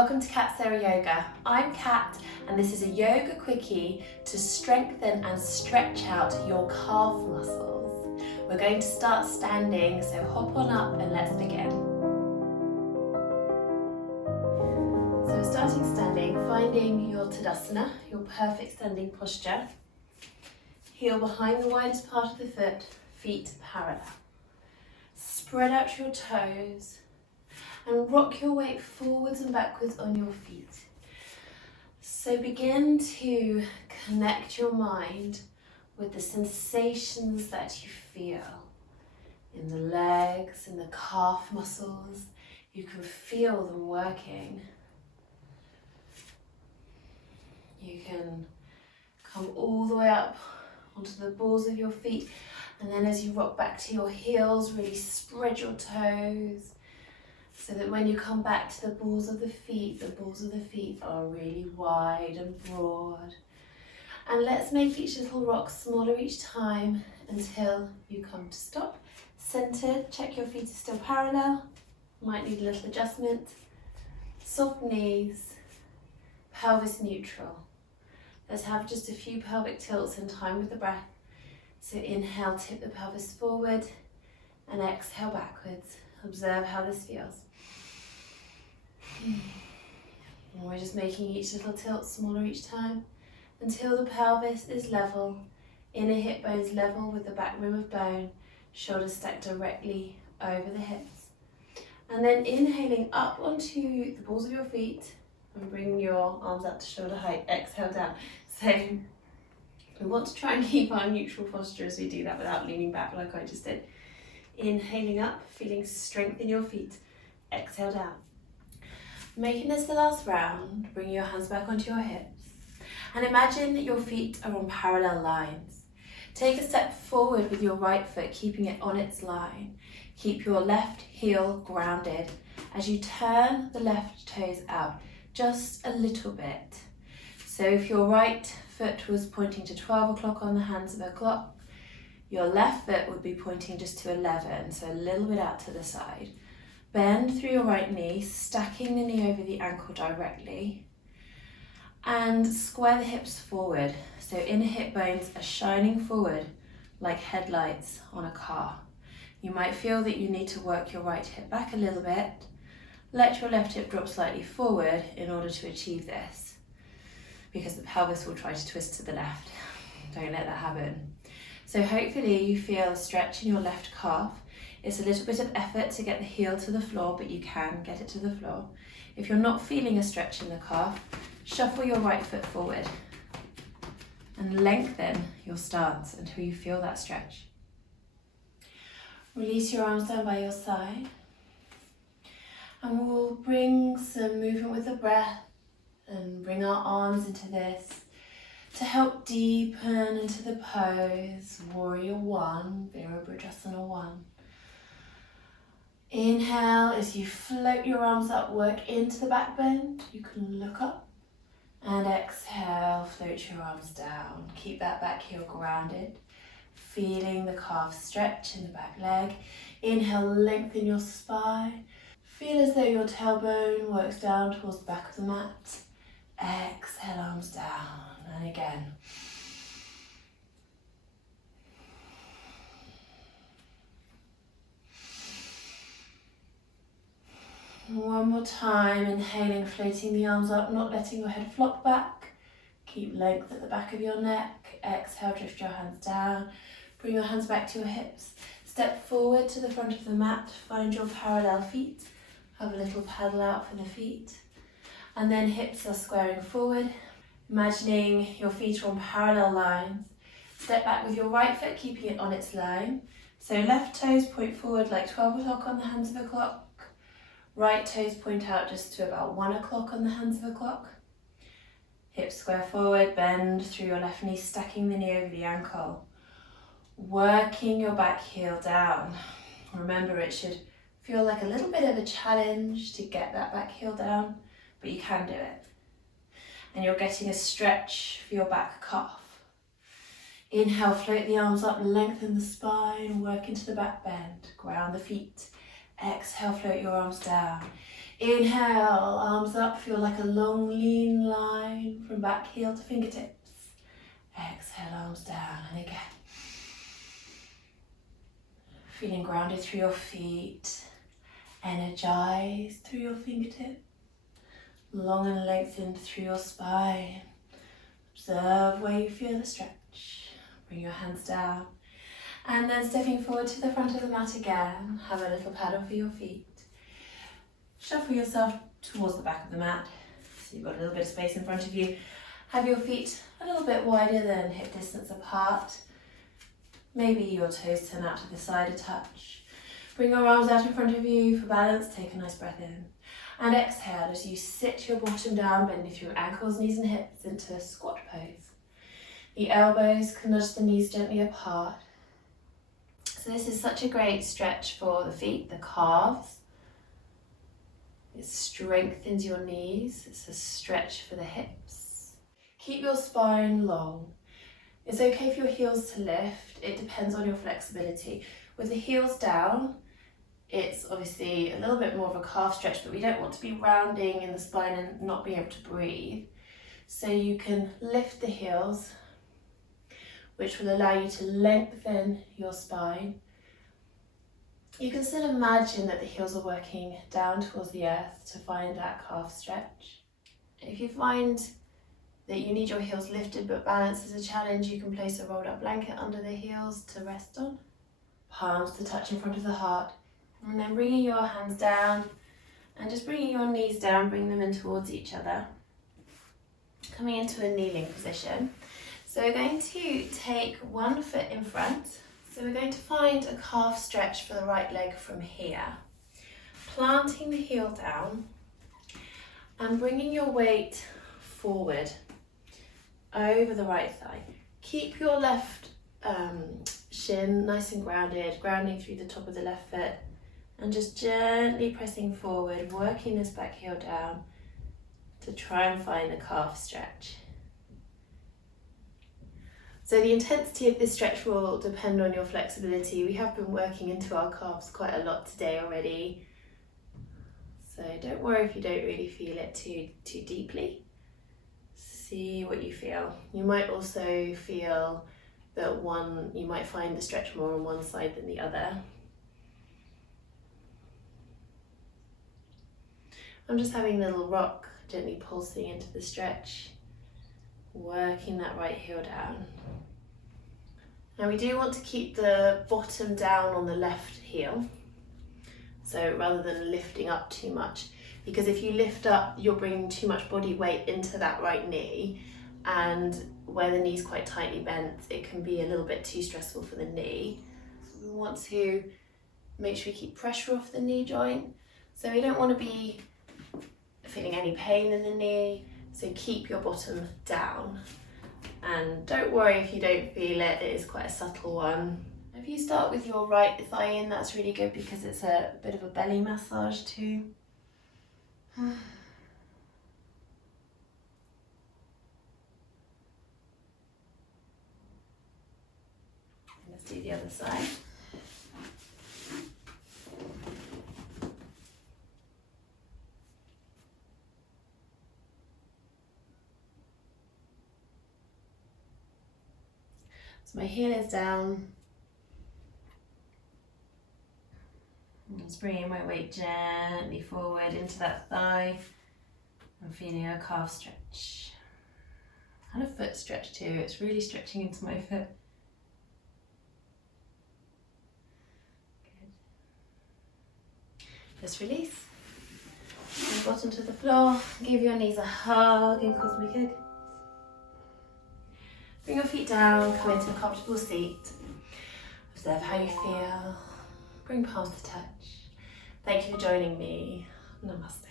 Welcome to Kat Sara Yoga. I'm Kat and this is a yoga quickie to strengthen and stretch out your calf muscles. We're going to start standing, so hop on up and let's begin. So we're starting standing, finding your Tadasana, your perfect standing posture. Heel behind the widest part of the foot, feet parallel. Spread out your toes and rock your weight forwards and backwards on your feet. So begin to connect your mind with the sensations that you feel in the legs, in the calf muscles. You can feel them working. You can come all the way up onto the balls of your feet, and then as you rock back to your heels, really spread your toes, so that when you come back to the balls of the feet are really wide and broad. And let's make each little rock smaller each time until you come to stop. Centered, check your feet are still parallel. Might need a little adjustment. Soft knees, pelvis neutral. Let's have just a few pelvic tilts in time with the breath. So inhale, tip the pelvis forward, and exhale backwards. Observe how this feels. And we're just making each little tilt smaller each time until the pelvis is level, inner hip bones level with the back rim of bone, shoulders stacked directly over the hips. And then inhaling up onto the balls of your feet and bring your arms up to shoulder height, exhale down. So we want to try and keep our neutral posture as we do that without leaning back like I just did. Inhaling up, feeling strength in your feet, exhale down. Making this the last round, bring your hands back onto your hips and imagine that your feet are on parallel lines. Take a step forward with your right foot, keeping it on its line. Keep your left heel grounded as you turn the left toes out just a little bit. So if your right foot was pointing to 12 o'clock on the hands of the clock, your left foot would be pointing just to 11, so a little bit out to the side. Bend through your right knee, stacking the knee over the ankle directly. And square the hips forward, so inner hip bones are shining forward like headlights on a car. You might feel that you need to work your right hip back a little bit. Let your left hip drop slightly forward in order to achieve this, because the pelvis will try to twist to the left. Don't let that happen. So hopefully you feel a stretch in your left calf. It's a little bit of effort to get the heel to the floor, but you can get it to the floor. If you're not feeling a stretch in the calf, shuffle your right foot forward and lengthen your stance until you feel that stretch. Release your arms down by your side, and we'll bring some movement with the breath and bring our arms into this to help deepen into the pose. Warrior One, Virabhadrasana 1. Inhale as you float your arms up, work into the back bend. You can look up. And exhale, float your arms down. Keep that back heel grounded. Feeling the calf stretch in the back leg. Inhale, lengthen your spine. Feel as though your tailbone works down towards the back of the mat. Exhale, arms down. And again. One more time, inhaling, floating the arms up, not letting your head flop back. Keep length at the back of your neck. Exhale, drift your hands down. Bring your hands back to your hips. Step forward to the front of the mat. Find your parallel feet. Have a little paddle out for the feet. And then hips are squaring forward. Imagining your feet are on parallel lines. Step back with your right foot, keeping it on its line. So left toes point forward like 12 o'clock on the hands of the clock. Right toes point out just to about 1 o'clock on the hands of the clock. Hips square forward, bend through your left knee, stacking the knee over the ankle. Working your back heel down. Remember, it should feel like a little bit of a challenge to get that back heel down, but you can do it. And you're getting a stretch for your back calf. Inhale, float the arms up, lengthen the spine, work into the back bend, ground the feet. Exhale, float your arms down. Inhale, arms up, feel like a long lean line from back heel to fingertips. Exhale, arms down, and again. Feeling grounded through your feet, energized through your fingertips, long and lengthened through your spine. Observe where you feel the stretch. Bring your hands down. And then stepping forward to the front of the mat again, have a little paddle for your feet. Shuffle yourself towards the back of the mat, so you've got a little bit of space in front of you. Have your feet a little bit wider than hip distance apart. Maybe your toes turn out to the side a touch. Bring your arms out in front of you for balance. Take a nice breath in. And exhale as you sit your bottom down, bending through ankles, knees and hips into squat pose. The elbows can nudge the knees gently apart. So this is such a great stretch for the feet, the calves. It strengthens your knees. It's a stretch for the hips. Keep your spine long. It's okay for your heels to lift. It depends on your flexibility. With the heels down, it's obviously a little bit more of a calf stretch, but we don't want to be rounding in the spine and not being able to breathe. So you can lift the heels, which will allow you to lengthen your spine. You can still imagine that the heels are working down towards the earth to find that calf stretch. If you find that you need your heels lifted but balance is a challenge, you can place a rolled up blanket under the heels to rest on. Palms to touch in front of the heart. And then bringing your hands down and just bringing your knees down, bring them in towards each other. Coming into a kneeling position. So we're going to take one foot in front. So we're going to find a calf stretch for the right leg from here. Planting the heel down and bringing your weight forward over the right thigh. Keep your left shin nice and grounded, grounding through the top of the left foot, and just gently pressing forward, working this back heel down to try and find the calf stretch. So the intensity of this stretch will depend on your flexibility. We have been working into our calves quite a lot today already. So don't worry if you don't really feel it too deeply. See what you feel. You might also feel that you might find the stretch more on one side than the other. I'm just having a little rock, gently pulsing into the stretch, working that right heel down. Now we do want to keep the bottom down on the left heel, so rather than lifting up too much, because if you lift up, you're bringing too much body weight into that right knee, and where the knee's quite tightly bent, it can be a little bit too stressful for the knee. We want to make sure we keep pressure off the knee joint, so we don't want to be feeling any pain in the knee, so keep your bottom down. And don't worry if you don't feel it, it is quite a subtle one. If you start with your right thigh in, that's really good because it's a bit of a belly massage too. Let's do the other side. So my heel is down. I'm just bringing my weight gently forward into that thigh. I'm feeling a calf stretch. And a foot stretch too. It's really stretching into my foot. Good. Just release. Bring the bottom to the floor. Give your knees a hug in cosmic hug. Bring your feet down, come into a comfortable seat. Observe how you feel. Bring palms to touch. Thank you for joining me. Namaste.